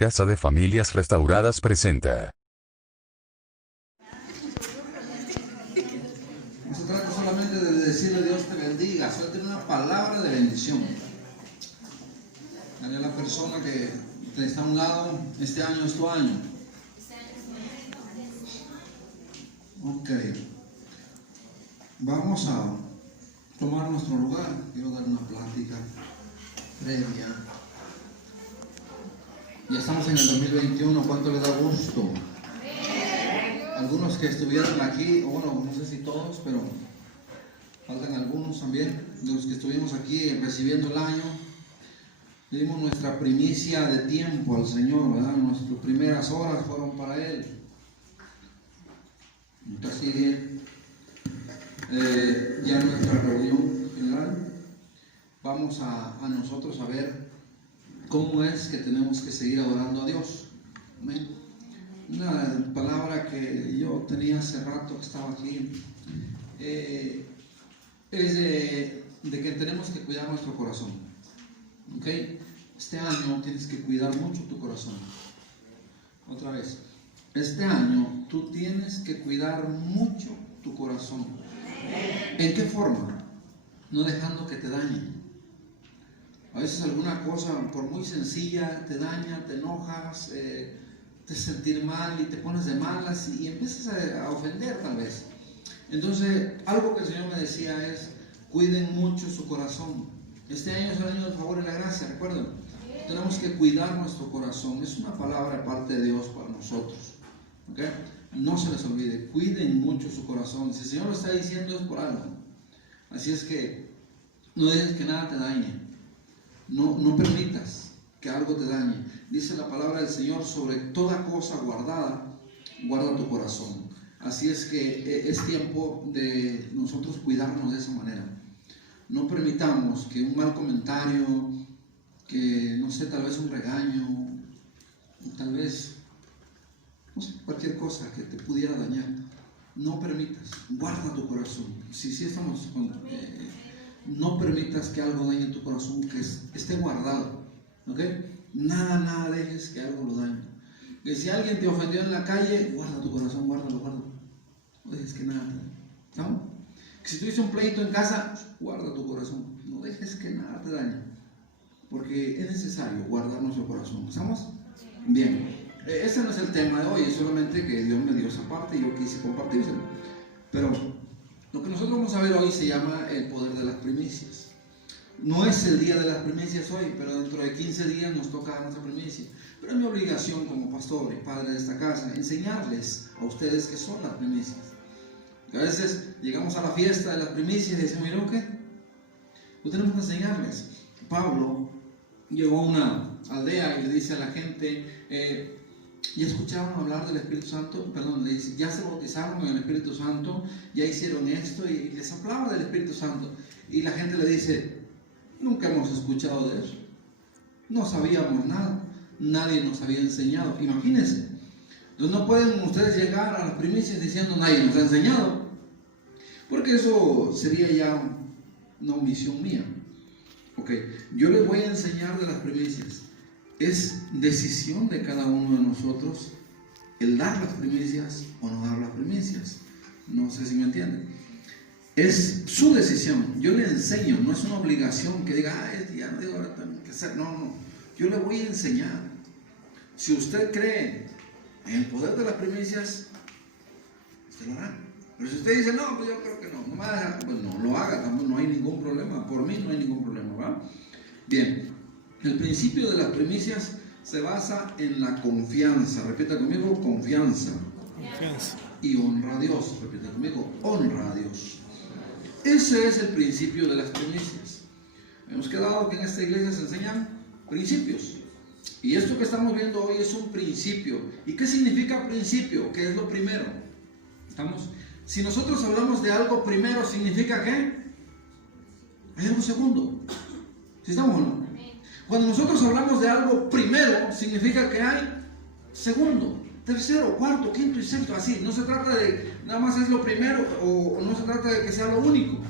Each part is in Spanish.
Casa de Familias Restauradas presenta. No se trata solamente de decirle Dios te bendiga, solo tiene una palabra de bendición. Dale a la persona que te está a un lado, este año es tu año. Ok. Vamos a tomar nuestro lugar. Quiero dar una plática previa. Ya estamos en el 2021, ¿cuánto le da gusto? Algunos que estuvieron aquí, bueno, no sé si todos, pero faltan algunos también, de los que estuvimos aquí recibiendo el año, le dimos nuestra primicia de tiempo al Señor, ¿verdad? Nuestras primeras horas fueron para Él. Entonces, ya en nuestra reunión general, vamos a nosotros a ver cómo es que tenemos que seguir adorando a Dios. Amén. Una palabra que yo tenía hace rato que estaba aquí es de que tenemos que cuidar nuestro corazón. ¿Ok? Este año tienes que cuidar mucho tu corazón. Otra vez. Este año tú tienes que cuidar mucho tu corazón. ¿En qué forma? No dejando que te dañe. A veces alguna cosa, por muy sencilla, te daña, te enojas, te hace sentir mal y te pones de malas y empiezas a ofender tal vez. Entonces, algo que el Señor me decía es, cuiden mucho su corazón. Este año es el año del favor y la gracia, recuerden. Tenemos que cuidar nuestro corazón. Es una palabra de parte de Dios para nosotros. ¿Okay? No se les olvide, cuiden mucho su corazón. Si el Señor lo está diciendo es por algo. Así es que no dejes que nada te dañe. No permitas que algo te dañe. Dice la palabra del Señor, sobre toda cosa guardada, guarda tu corazón. Así es que es tiempo de nosotros cuidarnos de esa manera. No permitamos que un mal comentario, que no sé, tal vez un regaño, tal vez, no sé, cualquier cosa que te pudiera dañar, no permitas, guarda tu corazón. Si estamos no permitas que algo dañe tu corazón, que esté guardado. ¿Ok? Nada dejes que algo lo dañe. Que si alguien te ofendió en la calle, guarda tu corazón, guárdalo. No dejes que nada te dañe. ¿Estamos? Que si tuviste un pleito en casa, guarda tu corazón. No dejes que nada te dañe. Porque es necesario guardar nuestro corazón. ¿Estamos? Bien. Ese no es el tema de hoy, es solamente que Dios me dio esa parte y yo quise compartírselo. Pero lo que nosotros vamos a ver hoy se llama el poder de las primicias. No es el día de las primicias hoy, pero dentro de 15 días nos toca dar nuestra primicia. Pero es mi obligación como pastor y padre de esta casa enseñarles a ustedes qué son las primicias. A veces llegamos a la fiesta de las primicias y decimos, ¿miren qué? Pues tenemos que enseñarles. Pablo llegó a una aldea y le dice a la gente, ¿ya escucharon hablar del Espíritu Santo? Perdón, le dice, ya se bautizaron en el Espíritu Santo, ya hicieron esto, y les hablaba del Espíritu Santo. Y la gente le dice, nunca hemos escuchado de eso, no sabíamos nada, nadie nos había enseñado. Imagínense. Entonces no pueden ustedes llegar a las primicias diciendo, nadie nos ha enseñado, porque eso sería ya una omisión mía. Ok, yo les voy a enseñar de las primicias. Es decisión de cada uno de nosotros el dar las primicias o no dar las primicias. No sé si me entienden. Es su decisión. Yo le enseño, no es una obligación que diga, ya no digo ahora también que hacer. No. Yo le voy a enseñar. Si usted cree en el poder de las primicias, usted lo hará. Pero si usted dice, no, pues yo creo que no, pues no lo haga, tampoco, no hay ningún problema. Por mí no hay ningún problema, ¿verdad? Bien. El principio de las primicias se basa en la confianza. Repita conmigo, confianza. Y honra a Dios. Repita conmigo, honra a Dios. Ese es el principio de las primicias. Hemos quedado que en esta iglesia se enseñan principios. Y esto que estamos viendo hoy es un principio. ¿Y qué significa principio? ¿Qué es lo primero? ¿Estamos? Si nosotros hablamos de algo primero, ¿significa qué? Hay algo segundo. ¿Sí estamos o no? Cuando nosotros hablamos de algo primero, significa que hay segundo, tercero, cuarto, quinto y sexto, así. No se trata de nada más es lo primero o no se trata de que sea lo único.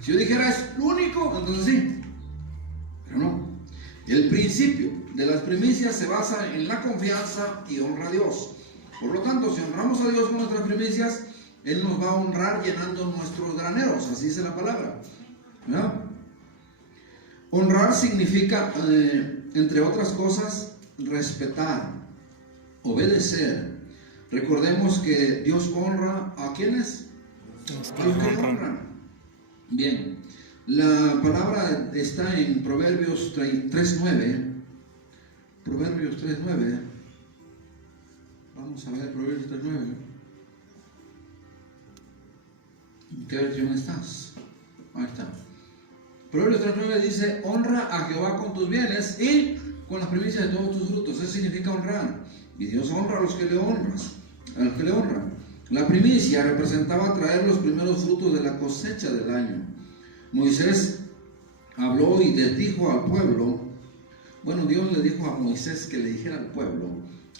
Si yo dijera es lo único, entonces sí, pero no. El principio de las primicias se basa en la confianza y honra a Dios. Por lo tanto, si honramos a Dios con nuestras primicias, Él nos va a honrar llenando nuestros graneros, así dice la palabra, ¿verdad? Honrar significa, entre otras cosas, respetar, obedecer. Recordemos que Dios honra a quienes, a los que honran. Bien, la palabra está en Proverbios 3:9. Proverbios 3:9. Vamos a ver Proverbios 3:9. ¿En qué versión estás? Ahí está. Proverbios 3:9 dice: honra a Jehová con tus bienes y con las primicias de todos tus frutos. Eso significa honrar. Y Dios honra a los que le honran. La primicia representaba traer los primeros frutos de la cosecha del año. Moisés habló y les dijo al pueblo, bueno, Dios le dijo a Moisés que le dijera al pueblo: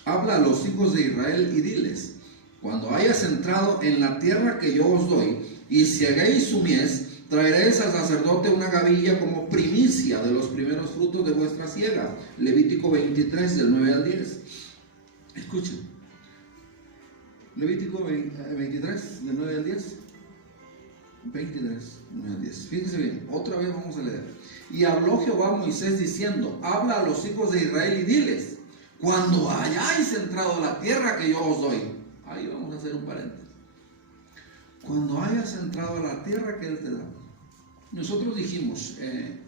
habla a los hijos de Israel y diles: cuando hayas entrado en la tierra que yo os doy, y si hagáis su mies, traeréis al sacerdote una gavilla como primicia de los primeros frutos de vuestra siega. Levítico 23, del 9 al 10. Escuchen. Levítico 23, del 9 al 10. 23, del 9 al 10. Fíjense bien, otra vez vamos a leer. Y habló Jehová a Moisés diciendo: habla a los hijos de Israel y diles: cuando hayáis entrado a la tierra que yo os doy. Ahí vamos a hacer un paréntesis. Cuando hayas entrado a la tierra que Él te da. Nosotros dijimos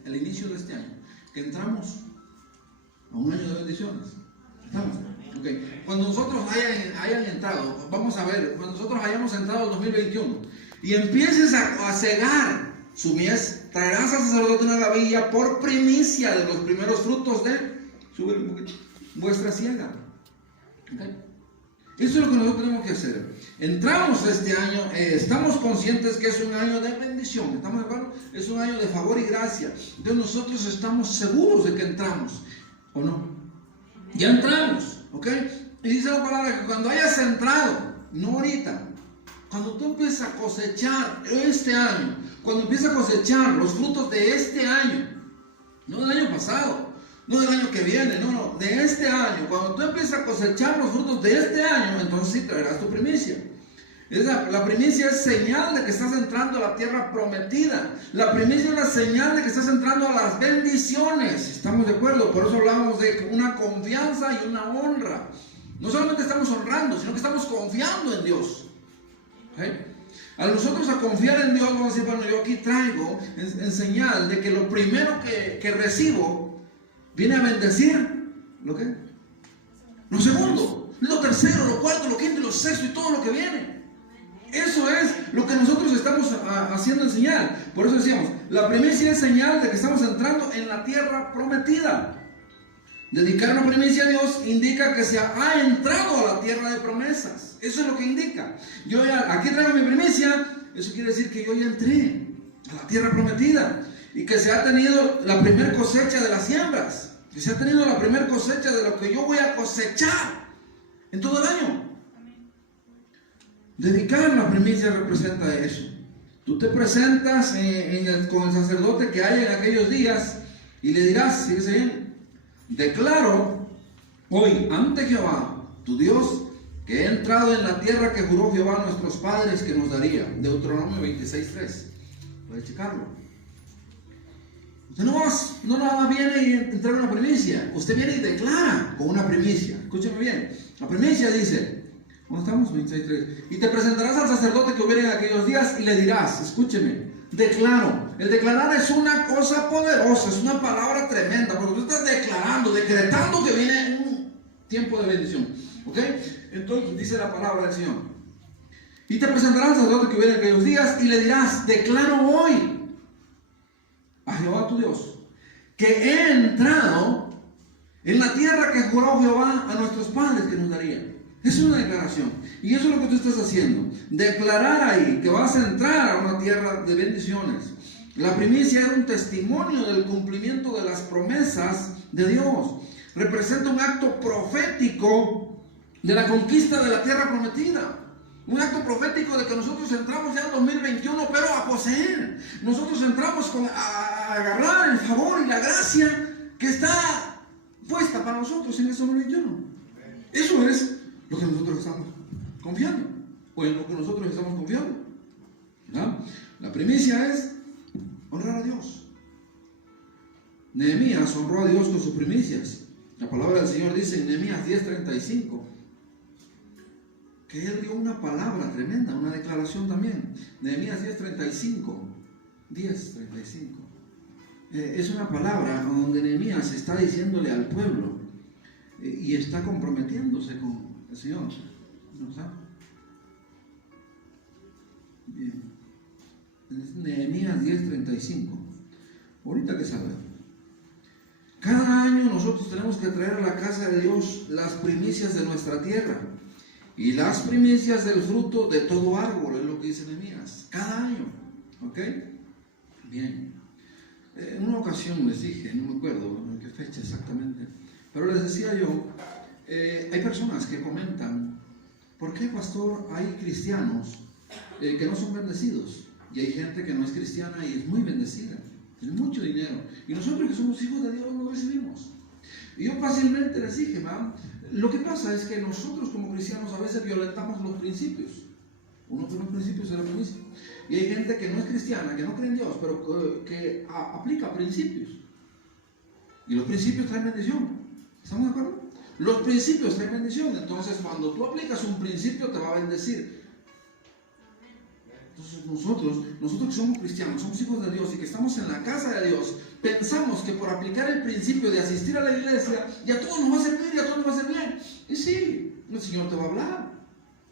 al inicio de este año que entramos a un año de bendiciones. ¿Estamos? Okay. Cuando nosotros hayan entrado, vamos a ver, cuando nosotros hayamos entrado al 2021 y empieces a cegar su mies, traerás al sacerdote una gavilla por primicia de los primeros frutos de, sube un poquito, vuestra siega. Okay. Eso es lo que nosotros tenemos que hacer. Entramos este año, estamos conscientes que es un año de bendición, ¿estamos de acuerdo? Es un año de favor y gracia. Entonces nosotros estamos seguros de que entramos, ¿o no? Ya entramos, ¿ok? Y dice la palabra que cuando hayas entrado, no ahorita, cuando tú empiezas a cosechar este año, cuando empiezas a cosechar los frutos de este año, no del año pasado, no del año que viene, no, de este año. Cuando tú empiezas a cosechar los frutos de este año, entonces sí traerás tu primicia. La primicia es señal de que estás entrando a la tierra prometida. La primicia es una señal de que estás entrando a las bendiciones. ¿Estamos de acuerdo? Por eso hablamos de una confianza y una honra. No solamente estamos honrando, sino que estamos confiando en Dios. ¿Okay? Al nosotros a confiar en Dios, vamos a decir: bueno, yo aquí traigo en señal de que lo primero que recibo viene a bendecir ¿lo qué? Lo segundo, lo tercero, lo cuarto, lo quinto y lo sexto y todo lo que viene. Eso es lo que nosotros estamos haciendo en señal. Por eso decíamos, la primicia es señal de que estamos entrando en la tierra prometida. Dedicar una primicia a Dios indica que se ha entrado a la tierra de promesas. Eso es lo que indica. Yo ya, aquí traigo mi primicia. Eso quiere decir que yo ya entré a la tierra prometida y que se ha tenido la primer cosecha de las siembras, que se ha tenido la primer cosecha de lo que yo voy a cosechar en todo el año. Dedicar la primicia representa eso. Tú te presentas con el sacerdote que hay en aquellos días y le dirás, fíjese bien: declaro hoy ante Jehová, tu Dios, que he entrado en la tierra que juró Jehová a nuestros padres que nos daría. Deuteronomio 26:3. Puedes checarlo. Usted no nada más viene y entrega una primicia. Usted viene y declara con una primicia. Escúcheme bien. La primicia dice, ¿dónde estamos? 26:3. Y te presentarás al sacerdote que hubiera en aquellos días y le dirás, escúcheme, declaro. El declarar es una cosa poderosa, es una palabra tremenda, porque tú estás declarando, decretando que viene un tiempo de bendición. ¿Ok? Entonces dice la palabra del Señor. Y te presentarás al sacerdote que hubiera en aquellos días y le dirás, declaro hoy a Jehová tu Dios que he entrado en la tierra que juró Jehová a nuestros padres que nos daría. Es una declaración. Y eso es lo que tú estás haciendo. Declarar ahí que vas a entrar a una tierra de bendiciones. La primicia era un testimonio del cumplimiento de las promesas de Dios. Representa un acto profético de la conquista de la tierra prometida. Un acto profético de que nosotros entramos ya en 2021, pero a poseer. Nosotros entramos a agarrar el favor y la gracia que está puesta para nosotros en este 2021. Eso es lo que nosotros estamos confiando, o en lo que nosotros estamos confiando. ¿No? La primicia es honrar a Dios. Nehemías honró a Dios con sus primicias. La palabra del Señor dice en Nehemías 10:35 que él dio una palabra tremenda, una declaración también. Nehemías 10:35. Es una palabra donde Nehemías está diciéndole al pueblo y está comprometiéndose con el Señor. ¿No sabe? Bien. Nehemías 10:35. Ahorita que sabe. Cada año nosotros tenemos que traer a la casa de Dios las primicias de nuestra tierra y las primicias del fruto de todo árbol, es lo que dice Nehemías. Cada año. ¿Ok? Bien. En una ocasión les dije, no me acuerdo en qué fecha exactamente, pero les decía yo, hay personas que comentan, ¿por qué, pastor, hay cristianos que no son bendecidos? Y hay gente que no es cristiana y es muy bendecida, tiene mucho dinero. Y nosotros que somos hijos de Dios no lo recibimos. Y yo fácilmente les dije, ¿va? Lo que pasa es que nosotros como cristianos a veces violentamos los principios. Uno de los principios de la primicia. Y hay gente que no es cristiana, que no cree en Dios, pero que aplica principios. Y los principios traen bendición. ¿Estamos de acuerdo? Los principios traen bendición. Entonces, cuando tú aplicas un principio, te va a bendecir. Entonces, nosotros que somos cristianos, somos hijos de Dios y que estamos en la casa de Dios, pensamos que por aplicar el principio de asistir a la iglesia, ya todo nos va a servir, ya todo nos va a hacer bien. Y sí, el Señor te va a hablar.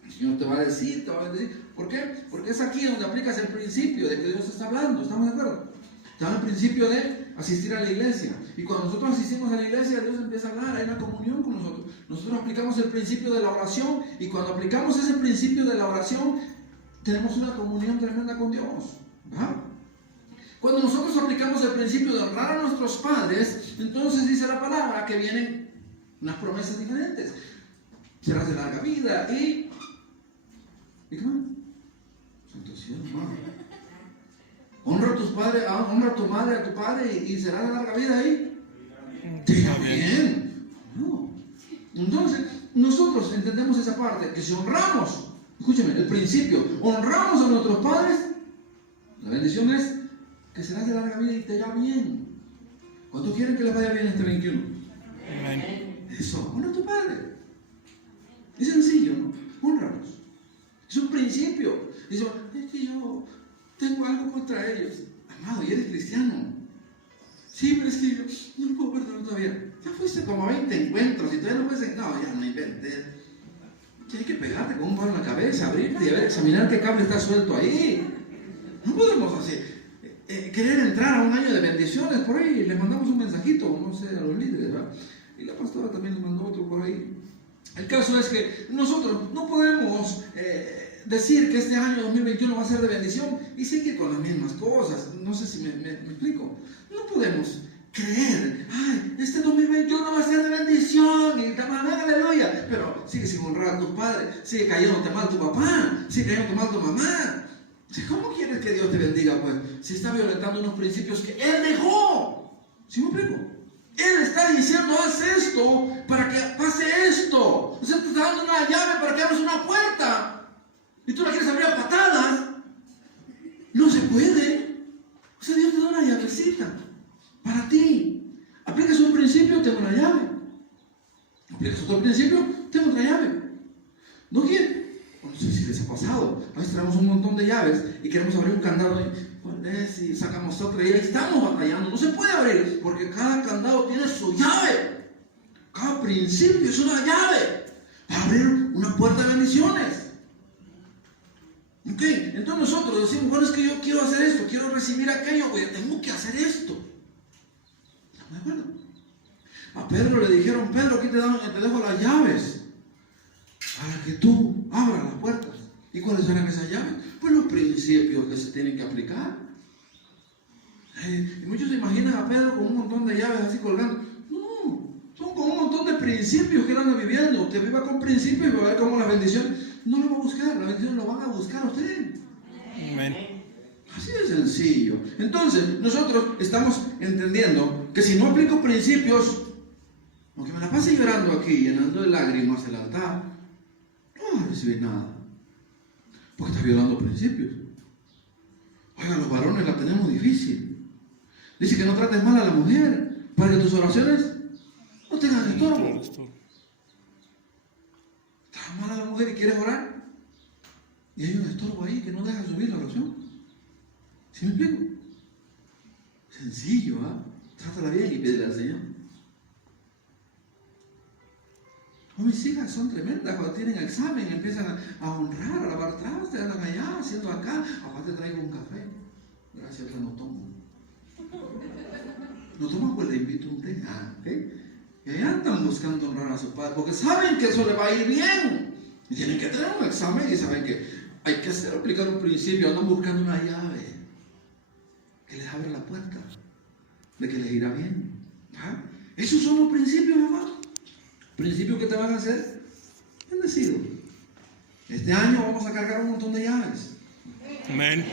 El Señor te va a decir, te va a bendecir. ¿Por qué? Porque es aquí donde aplicas el principio de que Dios está hablando. ¿Estamos de acuerdo? Está el principio de asistir a la iglesia. Y cuando nosotros asistimos a la iglesia, Dios empieza a hablar, hay una comunión con nosotros. Nosotros aplicamos el principio de la oración. Y cuando aplicamos ese principio de la oración, tenemos una comunión tremenda con Dios. ¿Verdad? Cuando nosotros aplicamos el principio de honrar a nuestros padres, entonces dice la palabra que vienen unas promesas diferentes. Serás de larga vida y qué más. Honra a tus padres, honra a tu madre, a tu padre y serás de larga vida ahí. Te irá bien. No. Entonces, nosotros entendemos esa parte, que si honramos, escúcheme, el principio, honramos a nuestros padres, la bendición es que serás de larga vida y te irá bien. ¿Cuántos quieren que les vaya bien este 21? Amén. Eso, honra a tu padre. Es sencillo, ¿no? Honralos. Es un principio. Dice, es que yo tengo algo contra ellos. Amado, y eres cristiano. Sí, pero es que yo no puedo perdonar todavía. Ya fuiste como a 20 encuentros y todavía no puedes decir, no, ya no inventé. Tienes que pegarte con un palo en la cabeza, abrirte y a ver, examinar qué cable está suelto ahí. No podemos así. Querer entrar a un año de bendiciones por ahí. Les mandamos un mensajito, no sé, a los líderes, ¿verdad? Y la pastora también le mandó otro por ahí. El caso es que nosotros no podemos decir que este año 2021 va a ser de bendición y seguir con las mismas cosas. No sé si me explico. No podemos creer, ay, este 2021 va a ser de bendición y aleluya, pero sigue sin honrar a tu padre, sigue cayéndote mal tu papá, sigue cayéndote mal tu mamá. ¿Cómo quieres que Dios te bendiga, pues? Si está violentando unos principios que Él dejó. ¿Sí me explico? Él está diciendo, haz esto para que pase esto. O sea, te está dando una llave para que abras una puerta. Y tú la quieres abrir a patadas. No se puede. O sea, Dios te da una llavecita para ti. Aplicas un principio, tengo una llave. Aplicas otro principio, tengo otra llave. ¿No quiere? No sé si les ha pasado. A veces tenemos un montón de llaves y queremos abrir un candado y sacamos otra y ahí estamos batallando. No se puede abrir porque cada candado tiene su llave. Cada principio es una llave para abrir una puerta de bendiciones. ¿Ok? Entonces nosotros decimos, bueno, es que yo quiero hacer esto, quiero recibir aquello, oye, tengo que hacer esto. ¿Estamos de acuerdo? A Pedro le dijeron, Pedro, aquí te dejo las llaves para que tú abras las puertas. ¿Y cuáles eran esas llaves? Pues los principios que se tienen que aplicar. Y muchos se imaginan a Pedro con un montón de llaves así colgando. No, son con un montón de principios que él anda viviendo. Usted viva con principios y va a ver cómo la bendición no lo va a buscar, la bendición lo van a buscar a usted. Amén. Así de sencillo. Entonces, nosotros estamos entendiendo que si no aplico principios, aunque me la pase llorando aquí, llenando de lágrimas el altar, no vas a recibir nada. Porque estás violando principios. Oiga, los varones la tenemos difícil. Dice que no trates mal a la mujer para que tus oraciones no tengan estorbo. Tratas mal a la mujer y quieres orar y hay un estorbo ahí que no deja subir la oración. ¿Sí me explico? Sencillo, ¿ah? Trátala bien y pídele al Señor. Mis hijas son tremendas, cuando tienen examen empiezan a honrar, a lavar trastes, andan allá, haciendo acá. Aparte traigo un café. Gracias, que no tomo. No tomo, pues le invito un té. ¿Okay? Y allá andan buscando honrar a su padre, porque saben que eso le va a ir bien. Y tienen que tener un examen y saben que hay que aplicar un principio. Andan buscando una llave que les abre la puerta de que les irá bien. ¿Ah? Esos son los principios, hermano. Principios que te van a hacer bendecido. Este año vamos a cargar un montón de llaves. Amén.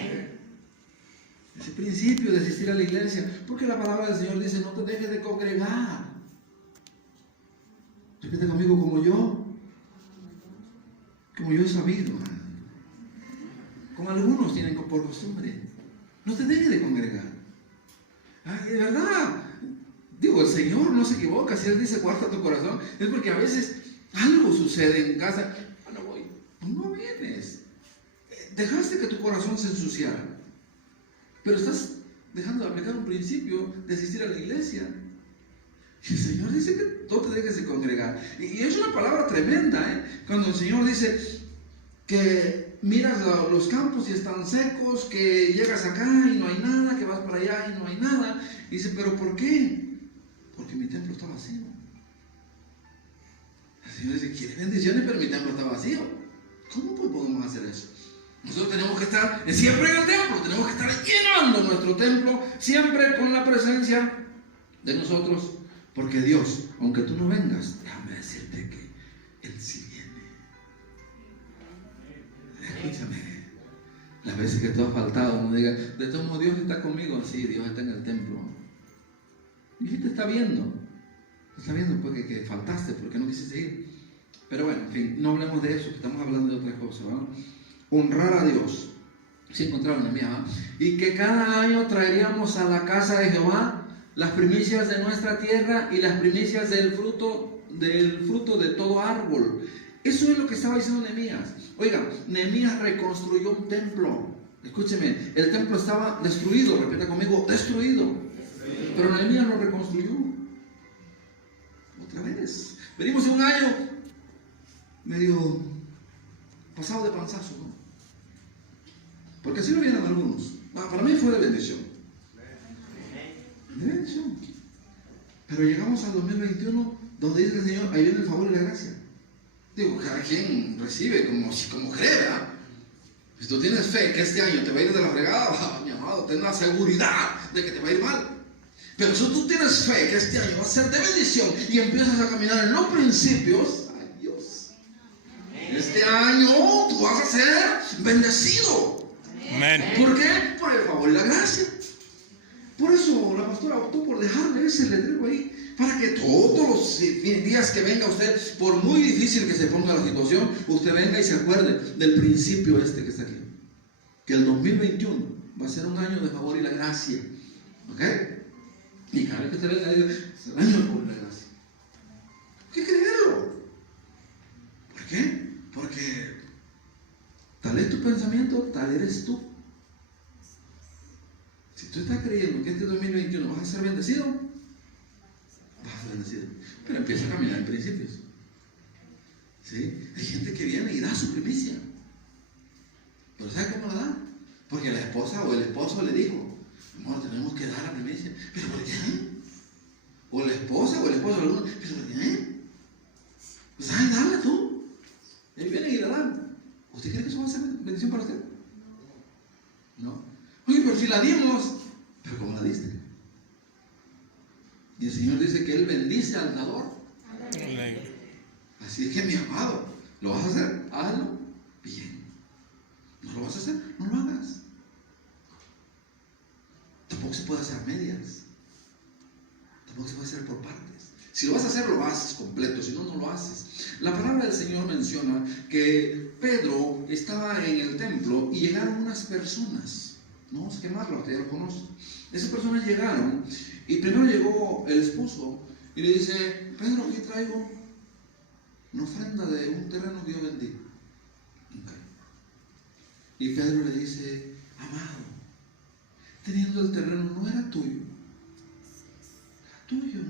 Ese principio de asistir a la iglesia, porque la palabra del Señor dice: no te dejes de congregar. Repite conmigo: como yo he sabido. Como algunos tienen por costumbre. No te dejes de congregar. De verdad. Digo, el Señor no se equivoca. Si Él dice guarda tu corazón, es porque a veces algo sucede en casa. No voy, no vienes. Dejaste que tu corazón se ensuciara, pero estás dejando de aplicar un principio de asistir a la iglesia. Y el Señor dice que no te dejes de congregar. Y es una palabra tremenda, cuando el Señor dice que miras los campos y están secos, que llegas acá y no hay nada, que vas para allá y no hay nada. Y dice: ¿pero por qué? Porque mi templo está vacío. El Señor dice: ¿quieres bendiciones? Pero mi templo está vacío. ¿Cómo pues podemos hacer eso? Nosotros tenemos que estar siempre en el templo, tenemos que estar llenando nuestro templo siempre con la presencia de nosotros, porque Dios, aunque tú no vengas, déjame decirte que Él sí viene. Escúchame, las veces que tú has faltado, no digas: de todos modos Dios está conmigo. Sí, Dios está en el templo. Y Él te está viendo porque que faltaste, porque no quisiste ir. Pero bueno, en fin, no hablemos de eso, estamos hablando de otra cosa, ¿no? Honrar a Dios. Si encontraron en mí, y que cada año traeríamos a la casa de Jehová las primicias de nuestra tierra y las primicias del fruto de todo árbol. Eso es lo que estaba diciendo Nehemías. Oiga, Nehemías reconstruyó un templo. Escúcheme, el templo estaba destruido, repita conmigo: destruido. Pero Nehemías lo reconstruyó. Otra vez. Venimos de un año medio pasado de panzazo, ¿no? Porque así lo vieron algunos. Para mí fue de bendición. De bendición. Pero llegamos al 2021, donde dice el Señor: ahí viene el favor y la gracia. Digo, cada quien recibe como cree, ¿verdad? Si tú tienes fe que este año te va a ir de la fregada, mi amado, ten la seguridad de que te va a ir mal. Pero si tú tienes fe que este año va a ser de bendición y empiezas a caminar en los principios, ¡ay Dios! Este año tú vas a ser bendecido. Amén. ¿Por qué? Por el favor y la gracia. Por eso la pastora optó por dejarle ese letrero ahí, para que todos los días que venga usted, por muy difícil que se ponga la situación, usted venga y se acuerde del principio este que está aquí. Que el 2021 va a ser un año de favor y la gracia. ¿Ok? Y cada vez que usted venga, diga: es el año de favor y la gracia. ¿Qué creerlo? ¿Por qué? Porque tal es tu pensamiento, tal eres tú. Si tú estás creyendo que este 2021 vas a ser bendecido, vas a ser bendecido. Pero empieza a caminar en principios. ¿Sí? Hay gente que viene y da su primicia. Pero ¿sabe cómo la da? Porque la esposa o el esposo le dijo: amor, tenemos que dar la primicia. ¿Pero por qué? O la esposa o el esposo, alguno, ¿pero por qué? Pues dale tú. Y ahí vienen y la dan. ¿Usted cree que eso va a ser bendición para usted? No. Oye, pero si la dimos, ¿pero cómo la diste? Y el Señor dice que Él bendice al dador. Así es que, mi amado, ¿lo vas a hacer? Hazlo bien. ¿No lo vas a hacer? No lo hagas. Tampoco se puede hacer a medias. Si lo vas a hacer, lo haces completo, si no, no lo haces. La palabra del Señor menciona que Pedro estaba en el templo y llegaron unas personas. No vamos a quemarlo, usted ya lo conoce. Esas personas llegaron y primero llegó el esposo y le dice: Pedro, aquí traigo una ofrenda de un terreno que yo vendí. Okay. Y Pedro le dice: amado, teniendo el terreno, no era tuyo. Era tuyo.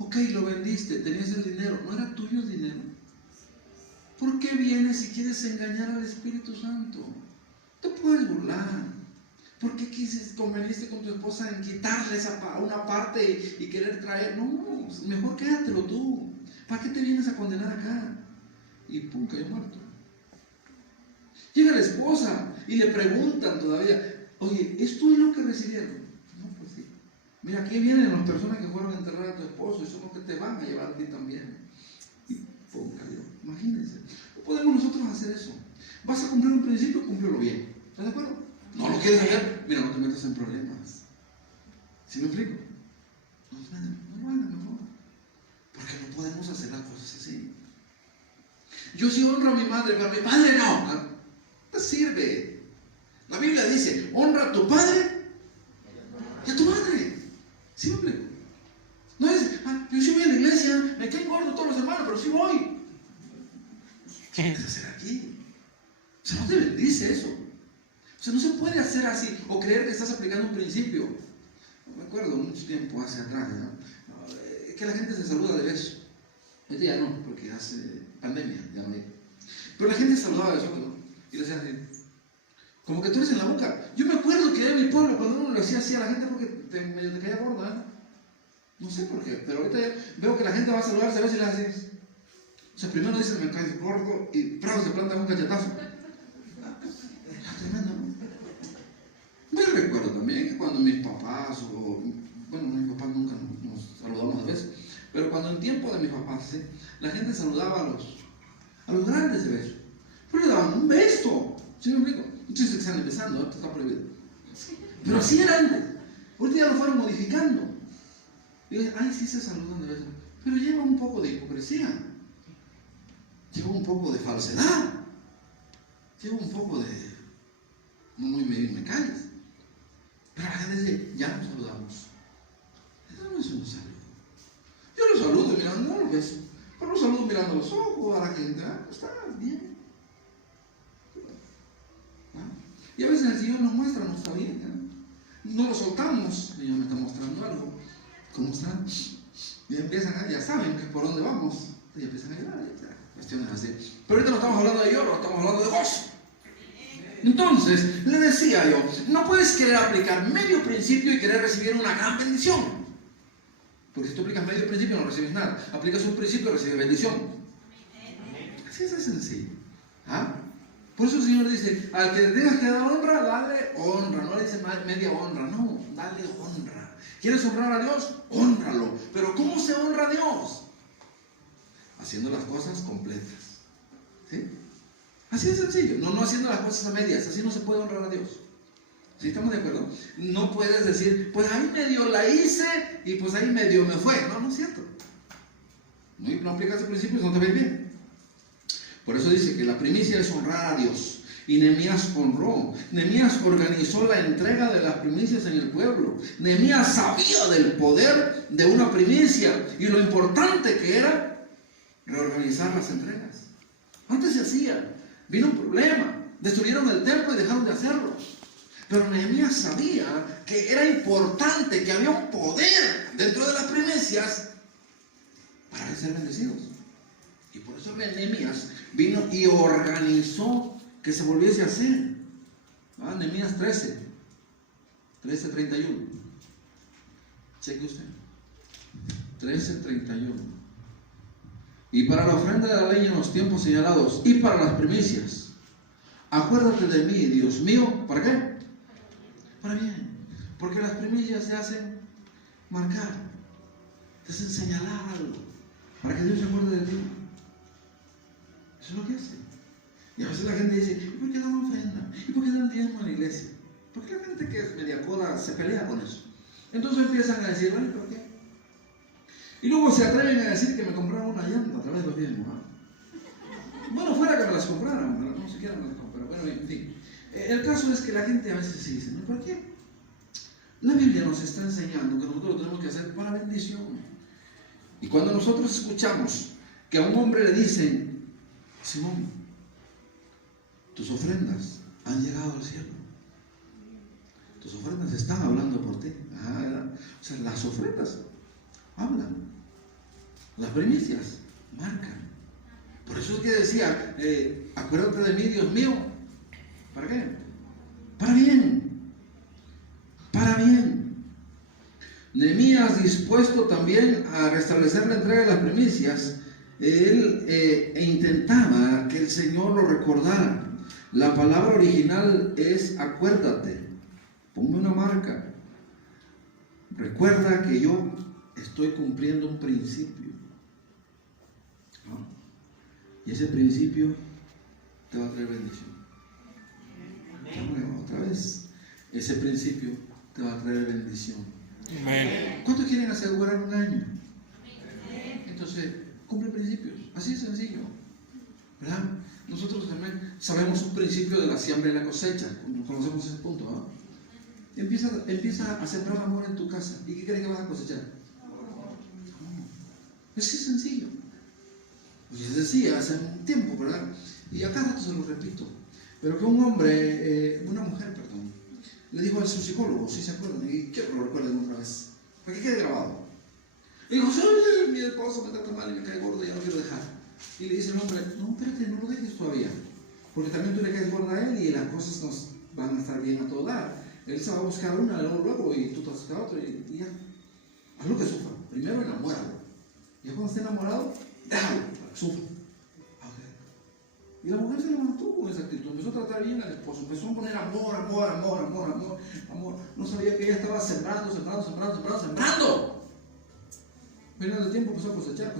Ok, lo vendiste, tenías el dinero, no era tuyo el dinero. ¿Por qué vienes y quieres engañar al Espíritu Santo? Te puedes burlar. ¿Por qué conveniste con tu esposa en quitarle una parte y querer traer? No, mejor quédatelo tú. ¿Para qué te vienes a condenar acá? Y pum, cayó muerto. Llega la esposa y le preguntan todavía: oye, ¿esto es lo que recibieron? No, pues sí. Mira, aquí vienen las personas que fueron a enterrar a tu esposo y son los que te van a llevar a ti también. Y pum, cayó. Imagínense. No podemos nosotros hacer eso. Vas a cumplir un principio, cúmplelo bien. ¿Estás de acuerdo? No lo quieres hacer, mira, no te metas en problemas. ¿Sí me explico? No lo hagan mejor. Porque no podemos hacer las cosas así. Yo sí honro a mi madre, pero a mi padre no. No te sirve. La Biblia dice: honra a tu padre y a tu madre. ¿Sí me explico? No es: yo sí voy a la iglesia, me caen gordos todos los hermanos, pero sí voy. ¿Qué quieres hacer aquí? O sea, no te bendice eso. O sea, no se puede hacer así o creer que estás aplicando un principio. Me acuerdo mucho tiempo hacia atrás, ¿no? Que la gente se saluda de beso. Ahorita ya no, porque hace pandemia, ya no hay. Pero la gente se saludaba de beso, ¿no? Y le decían así, como que tú eres en la boca. Yo me acuerdo que en mi pueblo, cuando uno lo hacía así a la gente, porque medio te caía gorda, ¿eh? No sé por qué, pero ahorita ya veo que la gente va a saludarse a veces y le hace. O sea, primero dicen: me caes gordo, y ¡prau! Se planta un cachetazo. Tremendo, ¿no? Me recuerdo también que cuando mis papás, bueno, mis papás nunca nos saludamos a veces, pero cuando en tiempo de mis papás, ¿sí?, la gente saludaba a los grandes de beso, pero le daban un beso. ¿Sí me explico? Muchos se están empezando, esto está prohibido. Pero así era antes. Ahorita ya lo fueron modificando. Y dicen: ay, sí se saludan de beso. Pero lleva un poco de hipocresía, lleva un poco de falsedad, lleva un poco de muy me calles. Pero la gente dice: ya nos saludamos. Eso no es un saludo. Yo lo saludo mirando, no lo beso, pero lo saludo mirando los ojos a la gente. Está bien. Y a veces el Señor nos muestra: no está bien, no lo soltamos. El Señor me está mostrando algo. ¿Cómo están? Y empiezan ya saben que por dónde vamos. Y empiezan a llorar. Cuestiones así. Pero ahorita no estamos hablando de lloro, estamos hablando de gozo. Entonces, le decía yo: no puedes querer aplicar medio principio y querer recibir una gran bendición. Porque si tú aplicas medio principio no recibes nada. Aplicas un principio y recibes bendición. Así es de sencillo. Por eso el Señor dice: al que le tengas que dar honra, dale honra. No le dice media honra, no, dale honra. ¿Quieres honrar a Dios? Hónralo. Pero ¿cómo se honra a Dios? Haciendo las cosas completas. ¿Sí? Así de sencillo, no haciendo las cosas a medias. Así no se puede honrar a Dios. ¿Sí estamos de acuerdo? No puedes decir: pues ahí medio la hice y pues ahí medio me fue. No es cierto. No aplicas el principio, no te ves bien. Por eso dice que la primicia es honrar a Dios. Y Nehemías honró. Nehemías organizó la entrega de las primicias en el pueblo. Nehemías sabía del poder de una primicia y lo importante que era reorganizar las entregas. Antes se hacía. Vino un problema, destruyeron el templo y dejaron de hacerlo. Pero Nehemías sabía que era importante, que había un poder dentro de las primicias para ser bendecidos. Y por eso Nehemías vino y organizó que se volviese a hacer. Nehemías 13:31. Cheque usted. 13:31. Y para la ofrenda de la leña en los tiempos señalados y para las primicias, acuérdate de mí, Dios mío. ¿Para qué? Para bien. Porque las primicias se hacen marcar, te hacen señalar algo, para que Dios se acuerde de ti. Eso es lo que hace. Y a veces la gente dice: ¿y por qué dan ofrenda? ¿Y por qué dan diezmo en la iglesia? Porque la gente que es media coda se pelea con eso. Entonces empiezan a decir: bueno, ¿por qué? Y luego se atreven a decir que me compraron una llanta a través de los diezmos. Bueno, fuera que me las compraran, pero no siquiera me las compraron. Bueno, en fin. El caso es que la gente a veces se dice, ¿no? ¿Por qué? La Biblia nos está enseñando que nosotros lo tenemos que hacer para bendición. Y cuando nosotros escuchamos que a un hombre le dicen, Simón, tus ofrendas han llegado al cielo. Tus ofrendas están hablando por ti. O sea, las ofrendas hablan. Las primicias marcan. Por eso es que decía, acuérdate de mí, Dios mío. ¿Para qué? Para bien. Para bien. Nehemías, dispuesto también a restablecer la entrega de las primicias, él intentaba que el Señor lo recordara. La palabra original es acuérdate. Ponme una marca. Recuerda que yo estoy cumpliendo un principio. ¿No? Y ese principio te va a traer bendición. Otra vez. Ese principio te va a traer bendición. Amén. ¿Cuántos quieren asegurar un año? Entonces, cumple principios. Así de sencillo. ¿Verdad? Nosotros también sabemos un principio de la siembra y la cosecha. Conocemos ese punto, ¿no? Empieza a sembrar amor en tu casa. ¿Y qué crees que vas a cosechar? Es sencillo. Pues les decía hace un tiempo, ¿verdad? Y acá rato se lo repito. Pero que un hombre, una mujer, perdón, le dijo a su psicólogo, si se acuerdan, y quiero que lo recuerden otra vez, para que quede grabado. Le dijo, sí, mi esposo me trata mal y me cae gordo y ya no quiero dejar. Y le dice el hombre, no, espérate, no lo dejes todavía. Porque también tú le caes gorda a él y las cosas nos van a estar bien a todo dar. Él se va a buscar una luego y tú te vas a buscar otra y ya. Haz lo que sufra. Primero enamóralo. Ya cuando esté enamorado, déjalo, para que sufra. Okay. Y la mujer se levantó con esa actitud. Empezó a tratar bien al esposo. Empezó a poner amor. No sabía que ella estaba sembrando. Pero el tiempo empezó a cosechar.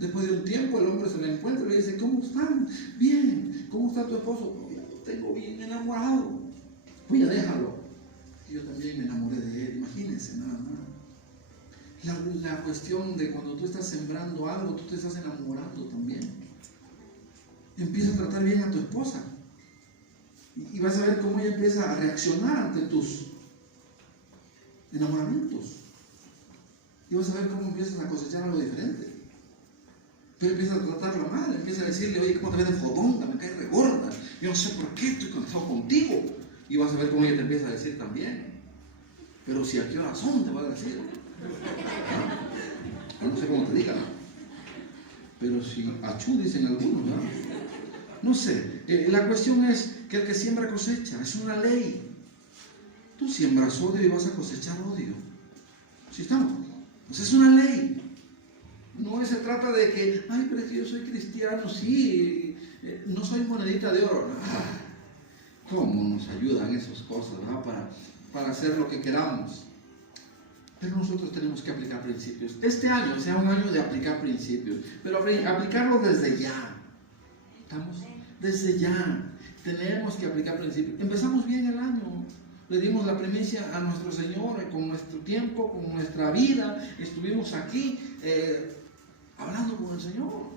Después de un tiempo el hombre se la encuentra y le dice, ¿cómo están? Bien. ¿Cómo está tu esposo? No, ya lo tengo bien enamorado. Pues ya déjalo. Y yo también me enamoré de él. Imagínense, nada más. La cuestión de cuando tú estás sembrando algo, tú te estás enamorando también. Empieza a tratar bien a tu esposa. Y vas a ver cómo ella empieza a reaccionar ante tus enamoramientos. Y vas a ver cómo empiezas a cosechar algo diferente. Pero empieza a tratarla mal, empieza a decirle, oye, ¿cómo te ves de fodonga? Me caes regorda. Yo no sé por qué estoy conectado contigo. Y vas a ver cómo ella te empieza a decir también. Pero si a qué hora son, te va a decir. No sé cómo te digan. Pero si achú dicen algunos, ¿no? No sé. La cuestión es que el que siembra cosecha. Es una ley. Tú siembras odio y vas a cosechar odio. ¿Sí estamos? Pues es una ley. No se trata de que, ay, pero es que yo soy cristiano, sí, no soy monedita de oro. ¿Cómo nos ayudan esas cosas, ¿verdad? Para hacer lo que queramos? Pero nosotros tenemos que aplicar principios. Este año sea un año de aplicar principios, pero aplicarlo desde ya. ¿Estamos? Desde ya. Tenemos que aplicar principios. Empezamos bien el año. Le dimos la primicia a nuestro Señor con nuestro tiempo, con nuestra vida. Estuvimos aquí hablando con el Señor.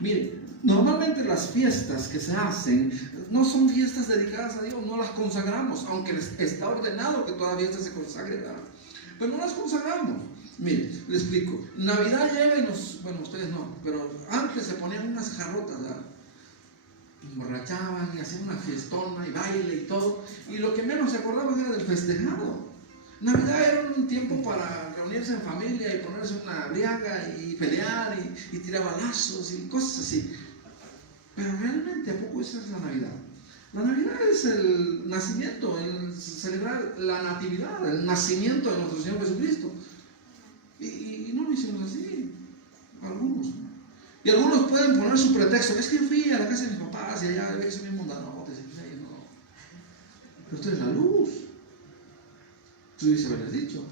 Miren, normalmente las fiestas que se hacen no son fiestas dedicadas a Dios, no las consagramos, aunque está ordenado que toda fiesta se consagre, ¿verdad? Pero no las consagramos. Miren, les explico. Navidad llega y bueno, ustedes no, pero antes se ponían unas jarrotas, ¿verdad? Emborrachaban y hacían una fiestona y baile y todo, y lo que menos se acordaban era del festejado. Navidad era un tiempo para reunirse en familia y ponerse una briaga y pelear y tirar balazos y cosas así. Pero realmente, ¿a poco esa es la Navidad? La Navidad es el nacimiento, el celebrar la natividad, el nacimiento de nuestro Señor Jesucristo. Y no lo hicimos así, algunos. Y algunos pueden poner su pretexto, es que yo fui a la casa de mis papás y allá ve que soy bien mundano. Pero usted es la luz. Tú dices haberles dicho,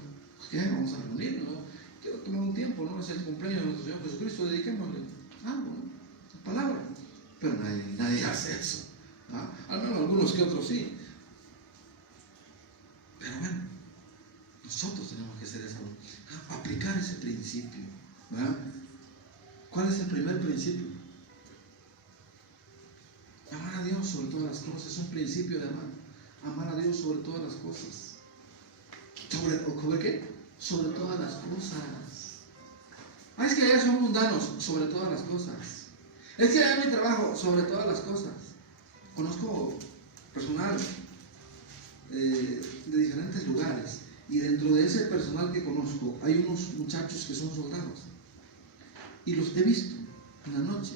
¿qué? Vamos a reunirnos, ¿no? Quiero tomar un tiempo, ¿no? Es el cumpleaños de nuestro Señor Jesucristo, dediquémosle algo, ¿no? Palabra. Pero nadie hace eso. ¿Ah? Al menos algunos que otros sí. Pero bueno, Nosotros tenemos que hacer eso, aplicar ese principio, ¿verdad? ¿Cuál es el primer principio? Amar a Dios sobre todas las cosas. Es un principio de amar a Dios sobre todas las cosas. ¿Sobre qué? Sobre todas las cosas. Es que allá son mundanos, sobre todas las cosas. Es que allá mi trabajo, sobre todas las cosas. Conozco personal de diferentes lugares, y dentro de ese personal que conozco hay unos muchachos que son soldados, y los he visto en la noche,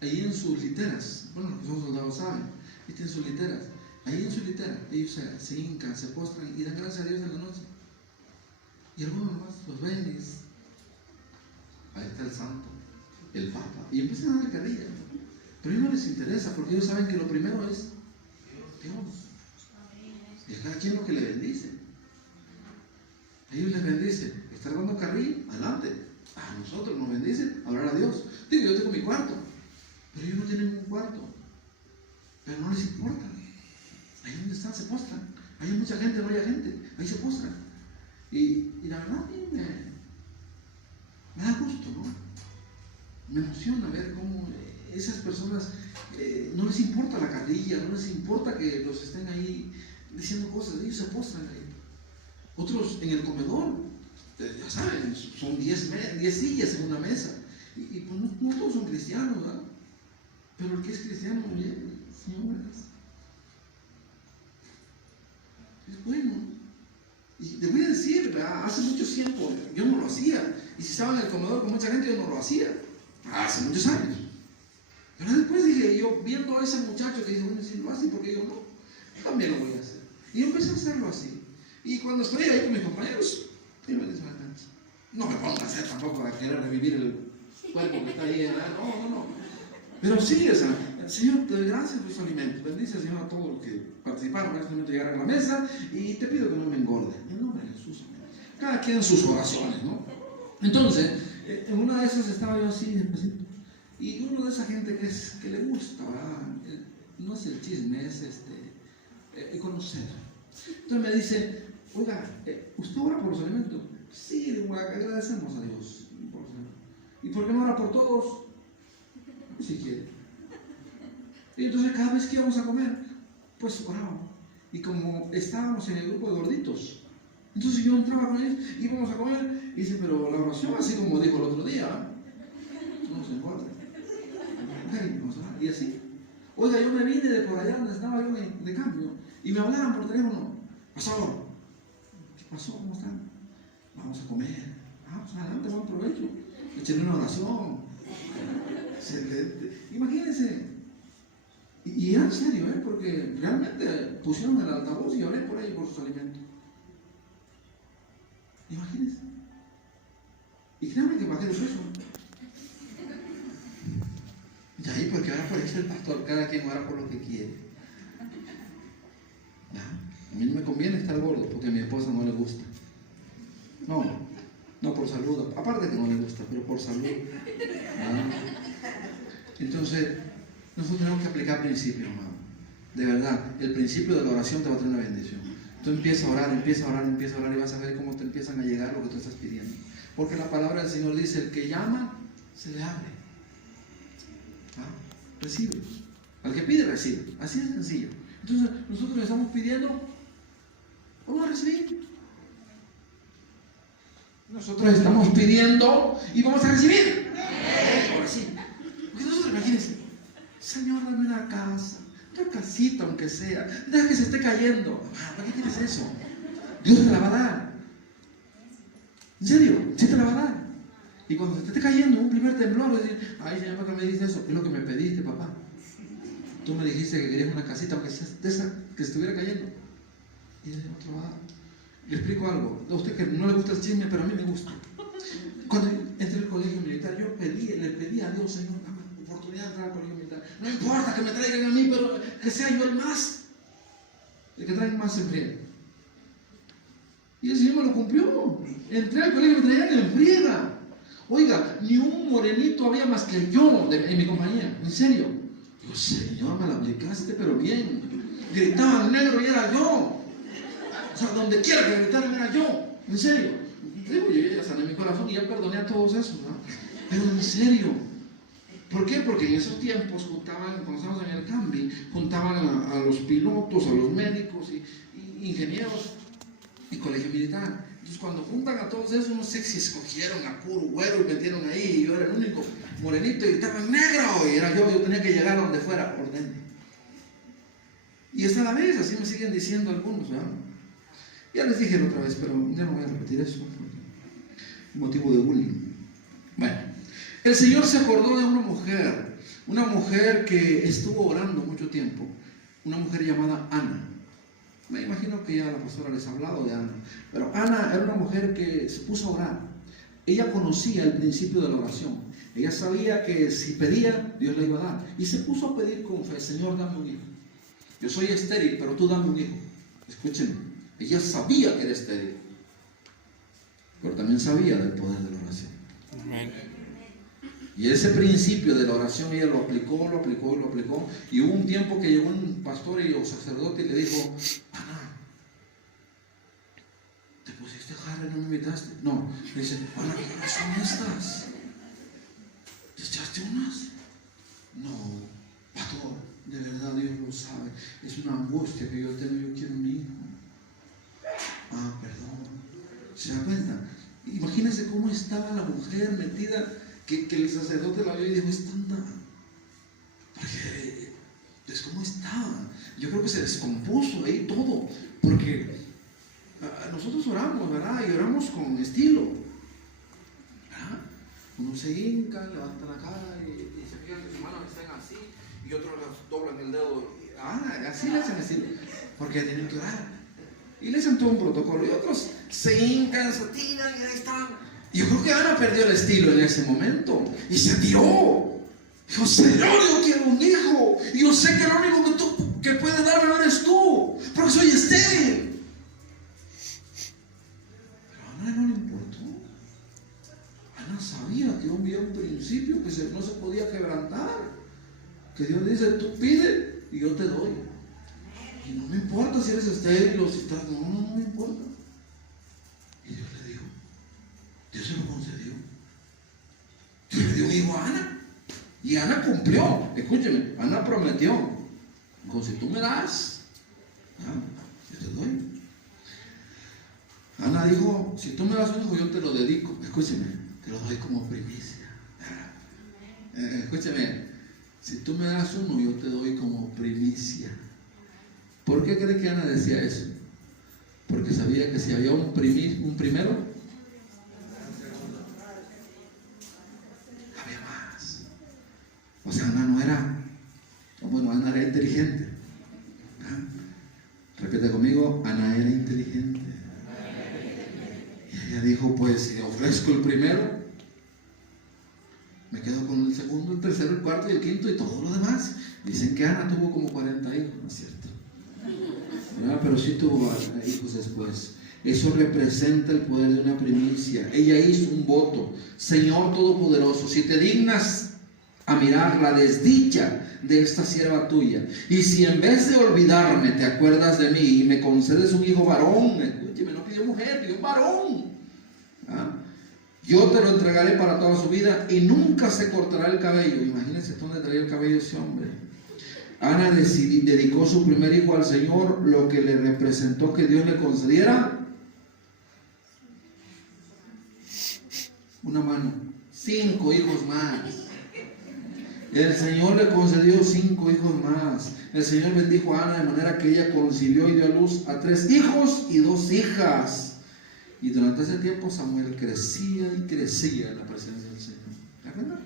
ahí en sus literas. Bueno, los que son soldados saben, y tienen sus literas. Ahí en su litera ellos se hincan, se postran y dan gracias a Dios en la noche. Y algunos más los ven y dicen: ahí está el santo, el papa, y empiezan a darle carrilla. Pero a ellos no les interesa, porque ellos saben que lo primero es Dios. Y a cada quien lo que le bendice. A ellos les bendice estar dando carrilla, adelante. A nosotros nos bendice hablar a Dios. Digo, yo tengo mi cuarto, pero ellos no tienen un cuarto. Pero no les importa. Ahí donde están se postran. Hay mucha gente, no hay gente, ahí se postran. Y la verdad a mí me da gusto, ¿no? Me emociona ver cómo esas personas no les importa la carrilla, no les importa que los estén ahí diciendo cosas, ellos se postran ahí. Otros en el comedor, ya saben, son 10 sillas en una mesa, y pues no todos son cristianos, ¿verdad? Pero el que es cristiano, bien, señores, es bueno. Y te voy a decir, ¿verdad? Hace mucho tiempo yo no lo hacía, y si estaba en el comedor con mucha gente yo no lo hacía, hace muchos años. Pero después dije, yo viendo a ese muchacho que dice: bueno, si lo hace, porque yo no, yo también lo voy a hacer. Y yo empecé a hacerlo así. Y cuando estoy ahí con mis compañeros, yo me digo: no me pongo a hacer tampoco a querer revivir el cuerpo que está ahí. No. Pero sí, o sea, Señor, te doy gracias por tus alimentos. Bendice, Señor, a todos los que participaron en este momento de llegar a la mesa, y te pido que no me engorde. En nombre de Jesús. Cada quien en sus oraciones, ¿no? Entonces, en una de esas estaba yo así, despacito. Y uno de esa gente que le gusta, ¿verdad? No es el chisme, es conocer. Entonces me dice: oiga, ¿usted ora por los alimentos? Sí, digo, agradecemos a Dios por los alimentos. ¿Y por qué no ora por todos? Si quiere. Y entonces cada vez que íbamos a comer, pues orábamos. Y como estábamos en el grupo de gorditos, entonces yo entraba con ellos, íbamos a comer, y dice: pero la oración así como dijo el otro día, no se engorde. Y así. Oiga, yo me vine de por allá donde estaba yo de cambio, y me hablaban por teléfono: pastor, ¿qué pasó? ¿Cómo están? Vamos a comer. Pues adelante, buen provecho. Échenle una oración. Imagínense. Y era en serio, porque realmente pusieron el altavoz y oré por ellos, por sus alimentos. Imagínense. Y créanme que bajé de peso. Y ahí, porque ahora parece el pastor, cada quien ora por lo que quiere. ¿Ya? A mí no me conviene estar gordo porque a mi esposa no le gusta. No por salud, aparte que no le gusta, pero por salud. Entonces, nosotros tenemos que aplicar principios, hermano. De verdad, el principio de la oración te va a traer una bendición. Tú empiezas a orar, y vas a ver cómo te empiezan a llegar lo que tú estás pidiendo. Porque la palabra del Señor dice: el que llama, se le abre. Recibe. Al que pide, recibe. Así es sencillo. Entonces, nosotros le estamos pidiendo, vamos a recibir. Nosotros estamos pidiendo y vamos a recibir. Ahora sí. Porque nosotros, imagínense: Señor, dame una casa, una casita aunque sea, deja que se esté cayendo. ¿Para qué quieres eso? Dios te la va a dar. En serio, sí te la va a dar. Y cuando se te esté cayendo un primer temblor, decir: ay, Señor, ¿por qué me dices eso? Es lo que me pediste, papá. Tú me dijiste que querías una casita aunque sea de esa que estuviera cayendo. Y el Señor te lo va a dar. Le explico algo. A usted que no le gusta el chisme, pero a mí me gusta. Cuando entré al colegio militar, yo le pedí a Dios: Señor, dame la oportunidad de entrar al colegio militar. No importa que me traigan a mí, pero que sea yo el más. El que traiga más se friega. Y el Señor me lo cumplió. Entré al colegio militar en friega. Oiga, ni un morenito había más que yo en mi compañía. En serio. Digo: Señor, me la aplicaste, pero bien. Gritaban negro y era yo. O sea, donde quiera que gritaran era yo. En serio. Digo, yo ya sané mi corazón y ya perdoné a todos esos, ¿no? Pero en serio. ¿Por qué? Porque en esos tiempos juntaban, cuando estábamos en el Cambi, juntaban a los pilotos, a los médicos y ingenieros y colegio militar. Entonces cuando juntan a todos esos, no sé si escogieron a puro güero y metieron ahí, y yo era el único morenito y estaban negro, y era yo tenía que llegar a donde fuera, ordene. Y esta la vez, así me siguen diciendo algunos, ¿verdad? Ya les dije la otra vez, pero ya no voy a repetir eso, por motivo de bullying. Bueno, el Señor se acordó de una mujer que estuvo orando mucho tiempo, una mujer llamada Ana. Me imagino que ya la pastora les ha hablado de Ana, pero Ana era una mujer que se puso a orar. Ella conocía el principio de la oración. Ella sabía que si pedía, Dios le iba a dar. Y se puso a pedir con fe: Señor, dame un hijo. Yo soy estéril, pero tú dame un hijo. Escúchenme, ella sabía que era estéril, pero también sabía del poder de la oración. Amén. Y ese principio de la oración ella lo aplicó. Y hubo un tiempo que llegó un pastor y un sacerdote y le dijo: Ana, ¿te pusiste jarra y no me invitaste? No. Le dice: Ana, ¿qué oración estás? ¿Te echaste unas? No, pastor, de verdad Dios lo sabe. Es una angustia que yo tengo, yo quiero un hijo. Ah, perdón. ¿Se da cuenta? Imagínense cómo estaba la mujer metida, que el sacerdote la vio y dijo: es tanta. Porque es como estaba. Yo creo que se descompuso ahí todo. Porque nosotros oramos, ¿verdad? Y oramos con estilo, ¿verdad? Uno se hinca, levanta la cara y se fijan que sus manos estén así, y otros doblan el dedo. Así le hacen estilo. Porque tienen que orar. Y le hacen todo un protocolo. Y otros se hincan, se tiran y ahí están. Yo creo que Ana perdió el estilo en ese momento y se tiró. Dijo: Señor, yo quiero un hijo. Y yo sé que lo único que puedes darme eres tú, porque soy estéril. Pero a Ana no le importó. Ana sabía que había un principio que no se podía quebrantar. Que Dios dice: tú pide y yo te doy. Y no me importa si eres estéril o si estás. No me importa. Y Dios le dijo. Dios se lo concedió. Dios le dio un hijo a Ana. Y Ana cumplió. Escúcheme, Ana prometió: como si tú me das, yo te doy. Ana dijo: si tú me das un hijo, yo te lo dedico. Escúcheme, te lo doy como primicia. Escúcheme, si tú me das uno, yo te doy como primicia. ¿Por qué cree que Ana decía eso? Porque sabía que si había un primero, o sea, Ana no era, Ana era inteligente. Repite conmigo: Ana era inteligente. Y ella dijo: pues si ofrezco el primero, me quedo con el segundo, el tercero, el cuarto y el quinto y todo lo demás. Dicen que Ana tuvo como 40 hijos, ¿no es cierto? ¿Verdad? Pero sí tuvo hijos después. Eso representa el poder de una primicia. Ella hizo un voto: Señor Todopoderoso, si te dignas a mirar la desdicha de esta sierva tuya, y si en vez de olvidarme te acuerdas de mí y me concedes un hijo varón, escúcheme, no pidió mujer, pidió un varón, yo te lo entregaré para toda su vida y nunca se cortará el cabello. Imagínense dónde traía el cabello ese hombre. Ana dedicó su primer hijo al Señor, lo que le representó que Dios le concediera una mano, 5 hijos más. El Señor le concedió 5 hijos más. El Señor bendijo a Ana de manera que ella concibió y dio a luz a 3 hijos y 2 hijas. Y durante ese tiempo Samuel crecía y crecía en la presencia del Señor. ¿De acuerdo?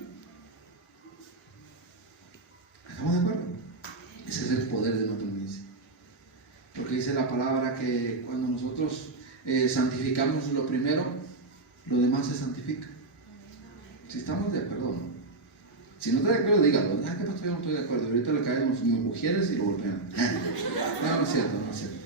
¿Estamos de acuerdo? Ese es el poder de una primicia. Porque dice la palabra que cuando nosotros santificamos lo primero, lo demás se santifica. Si estamos de acuerdo, ¿no? Si no está de acuerdo, dígalo. ¿Qué pastor? Yo no estoy de acuerdo. Ahorita le caemos mujeres y lo golpean. No es cierto, no es cierto.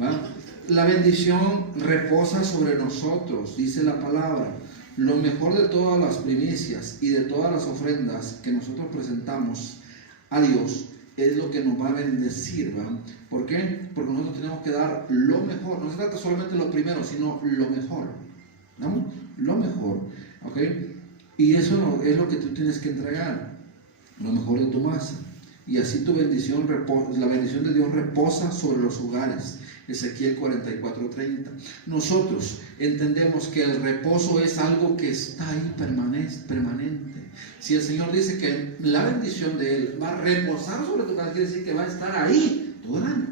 ¿Va? La bendición reposa sobre nosotros, dice la palabra. Lo mejor de todas las primicias y de todas las ofrendas que nosotros presentamos a Dios es lo que nos va a bendecir, ¿va? ¿Por qué? Porque nosotros tenemos que dar lo mejor. No se trata solamente de lo primero, sino lo mejor, ¿no? Lo mejor, ¿ok? Y eso es lo que tú tienes que entregar, lo mejor de tu masa. Y así tu bendición, la bendición de Dios reposa sobre los hogares. Ezequiel 44:30. Nosotros entendemos que el reposo es algo que está ahí permanente. Si el Señor dice que la bendición de Él va a reposar sobre tu casa, quiere decir que va a estar ahí todo el año,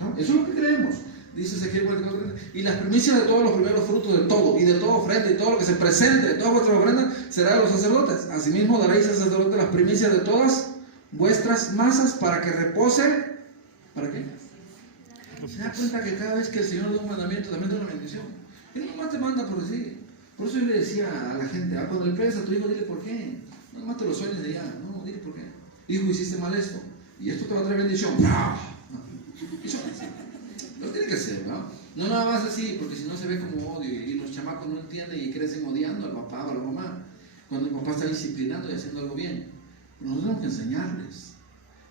¿no? Eso es lo que creemos. Dice Ezequiel 44:30. Y las primicias de todos los primeros frutos de todo, y de toda ofrenda, y todo lo que se presente, de todas vuestras ofrendas, será de los sacerdotes. Asimismo daréis al sacerdote las primicias de todas vuestras masas para que repose. ¿Para qué? Se da cuenta que cada vez que el Señor da un mandamiento, también da una bendición. Él nomás te manda por decir. Por eso yo le decía a la gente, cuando le pegues a tu hijo, dile por qué. No nomás te lo sueñes de allá, no, dile por qué. Hijo, hiciste mal esto, y esto te va a traer bendición. No, eso no tiene que ser, ¿no? No nada más así, porque si no se ve como odio, y los chamacos no entienden y crecen odiando al papá o a la mamá, cuando el papá está disciplinando y haciendo algo bien. Pero nosotros tenemos que enseñarles.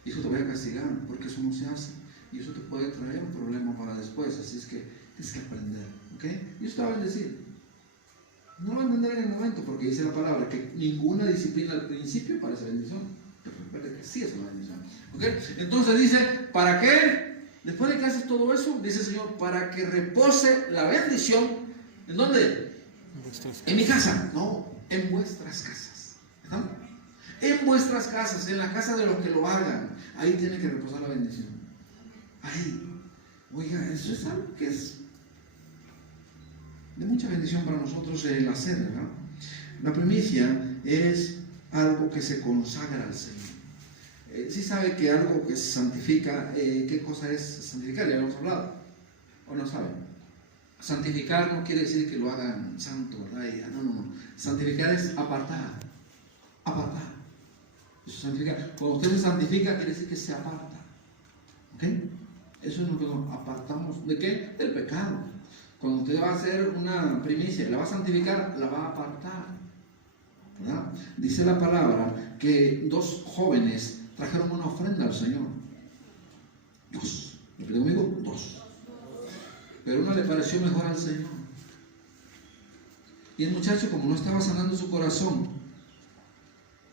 Hijo, te voy a castigar, porque eso no se hace. Y eso te puede traer un problema para después. Así es que tienes que aprender, ¿ok? Y eso te va a bendecir. No lo va a entender en el momento, porque dice la palabra que ninguna disciplina al principio parece bendición. Pero recuerda que sí es una bendición, ¿ok? Entonces dice, ¿para qué? Después de que haces todo eso, dice el Señor, para que repose la bendición. ¿En dónde? En mi casa. No, en vuestras casas. ¿Están? En vuestras casas, en la casa de los que lo hagan. Ahí tiene que reposar la bendición. Ahí. Oiga, eso es algo que es de mucha bendición para nosotros el hacer, ¿verdad? La primicia es algo que se consagra al Señor. ¿Sí sabe que algo que se santifica, qué cosa es santificar? Ya lo hemos hablado. ¿O no sabe? Santificar no quiere decir que lo hagan santo, ¿verdad? No. Santificar es apartar. Apartar. Eso es santificar. Cuando usted se santifica, quiere decir que se aparta. ¿Ok? Eso es lo que nos apartamos. ¿De qué? Del pecado. Cuando usted va a hacer una primicia, la va a santificar, la va a apartar, ¿verdad? Dice la palabra que 2 jóvenes trajeron una ofrenda al Señor. 2. ¿Repite conmigo? 2. Pero una le pareció mejor al Señor. Y el muchacho, como no estaba sanando su corazón,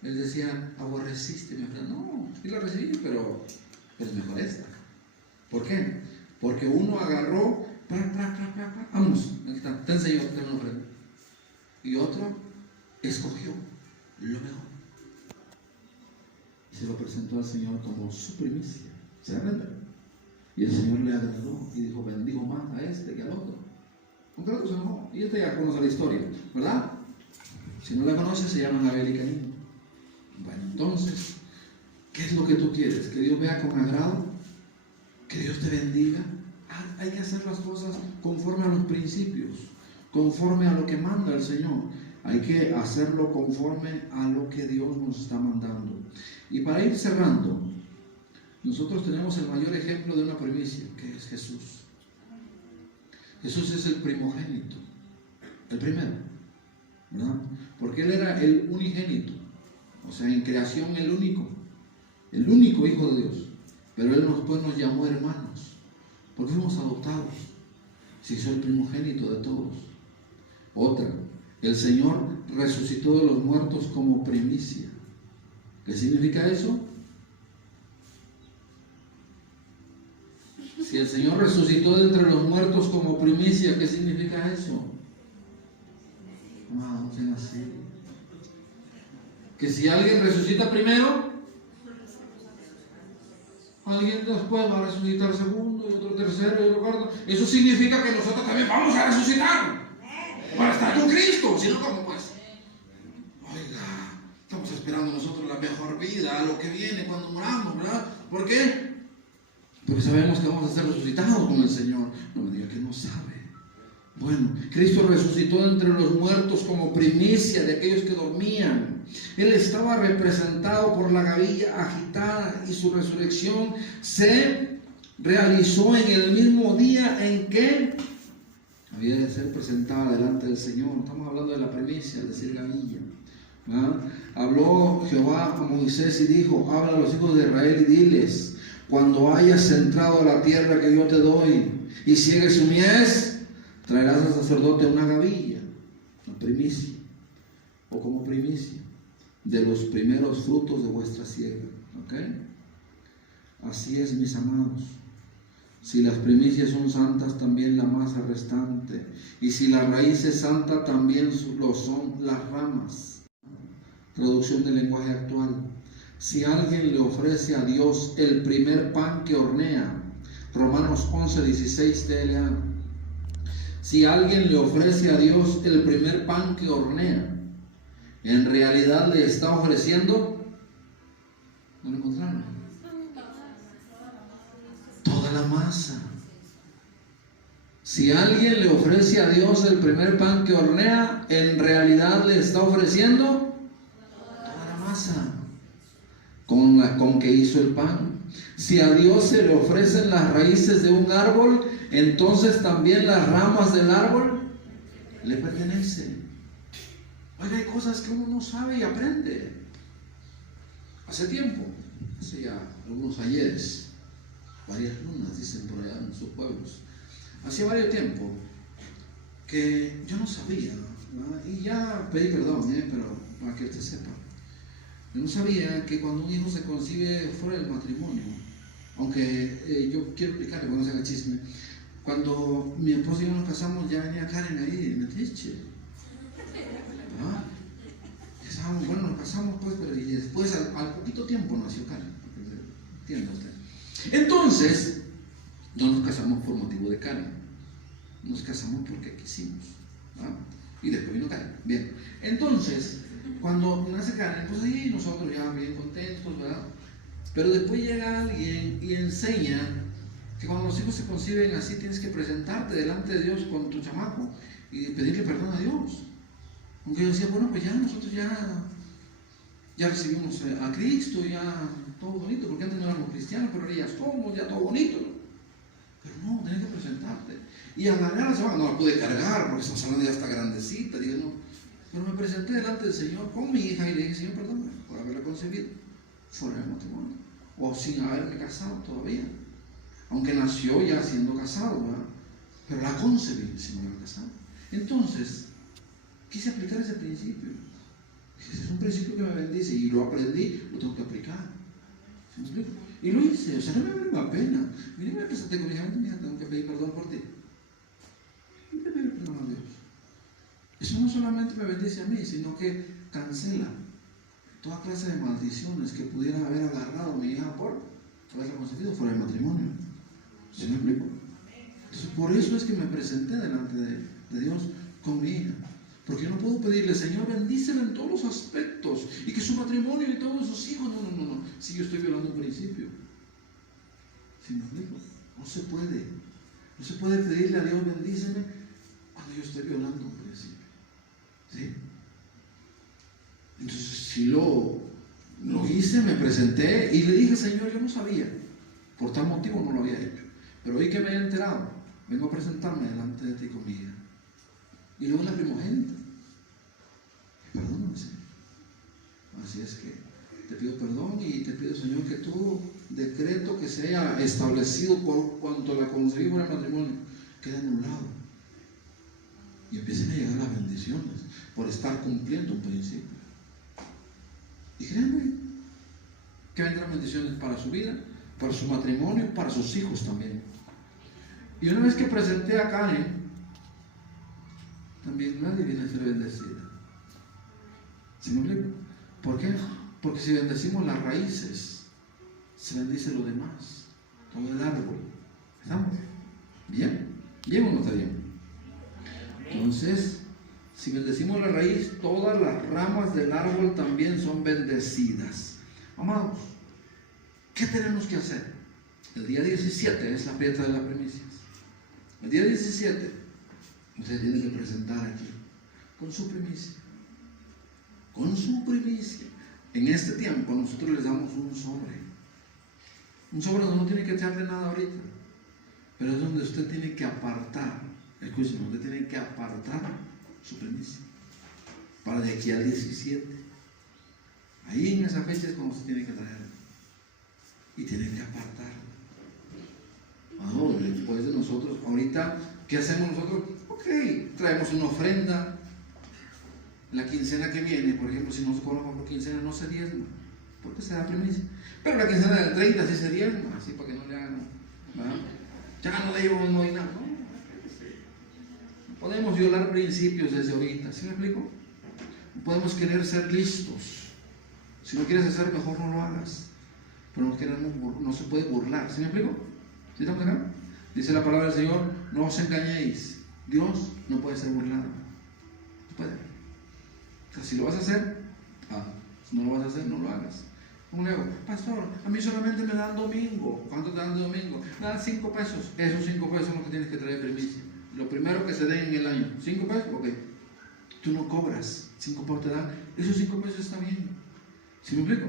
él decía, aborreciste mi ofrenda. No, sí la recibí, pero es mejor esta. ¿Por qué? Porque uno agarró, vamos, aquí está, te enseñó, te una ofrenda. Y otro escogió lo mejor. Y se lo presentó al Señor como su primicia. ¿Se da cuenta? Y el Señor le agradó y dijo, bendigo más a este que al otro. Aunque el otro se enojó. Y este ya conoce la historia, ¿verdad? Si no la conoce, se llama Abel y Caín. Bueno, entonces, ¿qué es lo que tú quieres? ¿Que Dios vea con agrado? ¿Que Dios te bendiga? Hay que hacer las cosas conforme a los principios, conforme a lo que manda el Señor. Hay que hacerlo conforme a lo que Dios nos está mandando. Y para ir cerrando, nosotros tenemos el mayor ejemplo de una primicia, que es Jesús. Jesús es el primogénito, el primero, ¿verdad? Porque Él era el unigénito, o sea, en creación el único Hijo de Dios. Pero Él después nos llamó hermanos, porque fuimos adoptados. Se hizo el primogénito de todos. Otra, el Señor resucitó de los muertos como primicia. ¿Qué significa eso? Si el Señor resucitó de entre los muertos como primicia, ¿qué significa eso? No sean así. Que si alguien resucita primero, alguien después va a resucitar segundo, y otro tercero, y otro cuarto. Eso significa que nosotros también vamos a resucitar para estar con Cristo. Si no, ¿cómo pues? Oiga, estamos esperando nosotros la mejor vida, lo que viene cuando moramos, ¿verdad? ¿Por qué? Porque sabemos que vamos a ser resucitados con el Señor. No me diga que no sabe. Bueno, Cristo resucitó entre los muertos como primicia de aquellos que dormían. Él estaba representado por la gavilla agitada y su resurrección se realizó en el mismo día en que había de ser presentada delante del Señor. Estamos hablando de la primicia, es decir, gavilla. ¿Ah? Habló Jehová a Moisés y dijo: habla a los hijos de Israel y diles: cuando hayas entrado a la tierra que yo te doy y ciegues su mies, traerás al sacerdote una gavilla, una primicia, o como primicia, de los primeros frutos de vuestra siega. ¿Ok? Así es, mis amados. Si las primicias son santas, también la masa restante. Y si la raíz es santa, también lo son las ramas. Traducción del lenguaje actual. Si alguien le ofrece a Dios el primer pan que hornea, Romanos 11:16 TLA. Si alguien le ofrece a Dios el primer pan que hornea, en realidad le está ofreciendo, ¿no lo encontraron? Toda la masa. Si alguien le ofrece a Dios el primer pan que hornea, en realidad le está ofreciendo toda la masa con que hizo el pan. Si a Dios se le ofrecen las raíces de un árbol, entonces también las ramas del árbol le pertenecen. Oiga, hay cosas que uno no sabe y aprende. Hace tiempo, hace ya algunos ayeres, varias lunas, dicen por allá en sus pueblos, hacía varios tiempo que yo no sabía, ¿no? Y ya pedí perdón, pero para que usted sepa, yo no sabía que cuando un hijo se concibe fuera del matrimonio, aunque yo quiero explicarle, cuando no se haga chisme, cuando mi esposo y yo nos casamos, ya venía Karen ahí, me triste. ¿Ah? Bueno, nos casamos pues, pero y después al poquito tiempo nació Karen, entiende usted. Entonces, no nos casamos por motivo de Karen, nos casamos porque quisimos, ¿ah? Y después vino Karen. Bien, entonces, cuando nace Karen, pues ahí nosotros ya bien contentos, ¿verdad? Pero después llega alguien y enseña que cuando los hijos se conciben así, tienes que presentarte delante de Dios con tu chamaco y pedirle perdón a Dios. Aunque yo decía, bueno, pues ya nosotros ya recibimos a Cristo, ya todo bonito, porque antes no éramos cristianos, pero ahora ya somos, ya todo bonito. Pero no, tienes que presentarte. Y agarré a la chamaca, no la pude cargar, porque esa salón ya está grandecita, digo, no. Pero me presenté delante del Señor con mi hija y le dije: Señor, perdóname por haberla concebido fuera del matrimonio, o sin haberme casado todavía. Aunque nació ya siendo casado, ¿verdad? Pero la concebí sin haberme casado. Entonces, quise aplicar ese principio. Ese es un principio que me bendice y lo aprendí, lo tengo que aplicar. ¿Sí me explico? Y lo hice, o sea, no me vale la pena. Mire, me presenté con mi hija: mira, tengo que pedir perdón por ti. Y le pedí perdón a Dios. Eso no solamente me bendice a mí, sino que cancela toda clase de maldiciones que pudieran haber agarrado a mi hija por haberla concebido fuera del matrimonio. ¿Sí me explico? Entonces, por eso es que me presenté delante de Dios con mi hija. Porque yo no puedo pedirle: Señor, bendícela en todos los aspectos y que su matrimonio y todos sus hijos. No. Si yo estoy violando un principio. ¿Sí me explico? No se puede. No se puede pedirle a Dios: bendíceme, cuando yo estoy violando un principio. ¿Sí? Entonces, si lo hice, me presenté y le dije: Señor, yo no sabía, por tal motivo no lo había hecho, pero hoy que me he enterado, vengo a presentarme delante de ti con mi hija. Y luego la primogénita. Perdóname, Señor. Así es que te pido perdón y te pido, Señor, que todo decreto que se haya establecido por cuanto la concebí por el matrimonio quede anulado. Y empiecen a llegar las bendiciones por estar cumpliendo un principio. Y créanme que vendrán bendiciones para su vida, para su matrimonio, para sus hijos también. Y una vez que presenté a Karen, también nadie viene a ser bendecida. ¿Sí me explico? ¿Por qué? Porque si bendecimos las raíces, se bendice lo demás, todo el árbol. ¿Estamos? ¿Bien? ¿Bien o no está bien? Entonces, si bendecimos la raíz, todas las ramas del árbol también son bendecidas. Amados, ¿qué tenemos que hacer? El día 17 es la fiesta de las primicias. El día 17 usted tiene que presentar aquí con su primicia. Con su primicia. En este tiempo nosotros les damos un sobre. Un sobre donde no tiene que echarle nada ahorita, pero es donde usted tiene que apartar. Escúcheme, usted tiene que apartar su primicia para de aquí al 17. Ahí en esa fecha es cuando se tiene que traer. Y tiene que apartar. Después de nosotros, ahorita, ¿qué hacemos nosotros? Ok, traemos una ofrenda. La quincena que viene, por ejemplo, si no se cobra por quincena, no se diezma, porque se da primicia. Pero la quincena del 30 sí se diezma, así para que no le hagan, ¿verdad? Ya no debo, no hay nada. No podemos violar principios desde ahorita, ¿sí me explico? No podemos querer ser listos. Si no quieres hacer, mejor no lo hagas. Pero no se puede burlar, ¿sí me explico? ¿Sí estamos acá? Dice la palabra del Señor, no os engañéis. Dios no puede ser burlado. No puede. O sea, si lo vas a hacer, si no lo vas a hacer, no lo hagas. ¿Cómo le hago? Pastor, a mí solamente me dan domingo. ¿Cuánto te dan de domingo? Me dan 5 pesos. Esos 5 pesos son los que tienes que traer primicia. Lo primero que se den en el año. 5 pesos, ok. Tú no cobras. 5 pesos te dan. Esos 5 pesos está bien. ¿Sí me explico?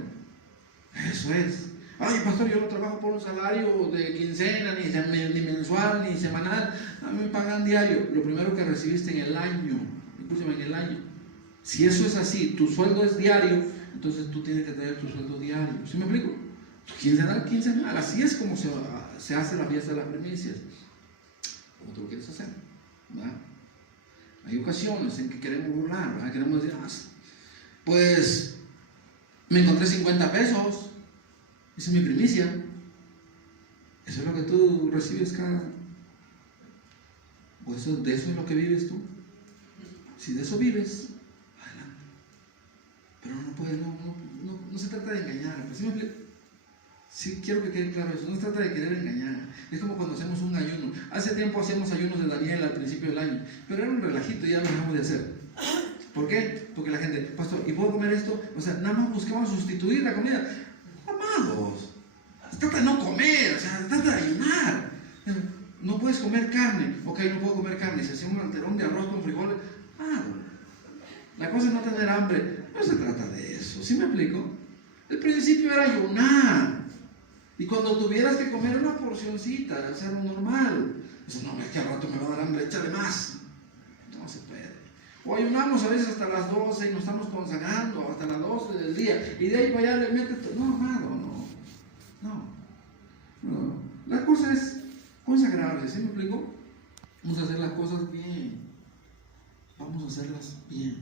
Eso es. Ay, pastor, yo no trabajo por un salario de quincena, ni mensual, ni semanal. A mí me pagan diario. Lo primero que recibiste en el año. Escúchame, en el año. Si eso es así, tu sueldo es diario, entonces tú tienes que tener tu sueldo diario. ¿Sí me explico? Quincenal. Así es como se hace la fiesta de las primicias. ¿Cómo tú lo quieres hacer? ¿Verdad? Hay ocasiones en que queremos burlar, ¿verdad? Queremos decir, pues me encontré 50 pesos. Esa es mi primicia. Eso es lo que tú recibes cada. O de eso es lo que vives tú. Si de eso vives, adelante. Pero no se trata de engañar. Sí quiero que quede claro eso. No se trata de querer engañar. Es como cuando hacemos un ayuno. Hace tiempo hacíamos ayunos de Daniel al principio del año. Pero era un relajito y ya lo dejamos de hacer. ¿Por qué? Porque la gente, pastor, ¿y puedo comer esto? O sea, nada más buscamos sustituir la comida. Amados, se trata de no comer, o sea, se trata de ayunar. No puedes comer carne. Ok, no puedo comer carne. Se hacía un alterón de arroz con frijoles. La cosa es no tener hambre. No se trata de eso. ¿Sí me explico? El principio era ayunar. Y cuando tuvieras que comer una porcioncita, o sea, lo normal. Eso no, es que al rato me va a dar hambre, échale más. No se puede. O ayunamos a veces hasta las 12 y nos estamos consagrando hasta las 12 del día. Y de ahí para allá le metes. No, amado, no. La cosa es consagrarse. ¿Sí me explico? Vamos a hacer las cosas bien. Vamos a hacerlas bien.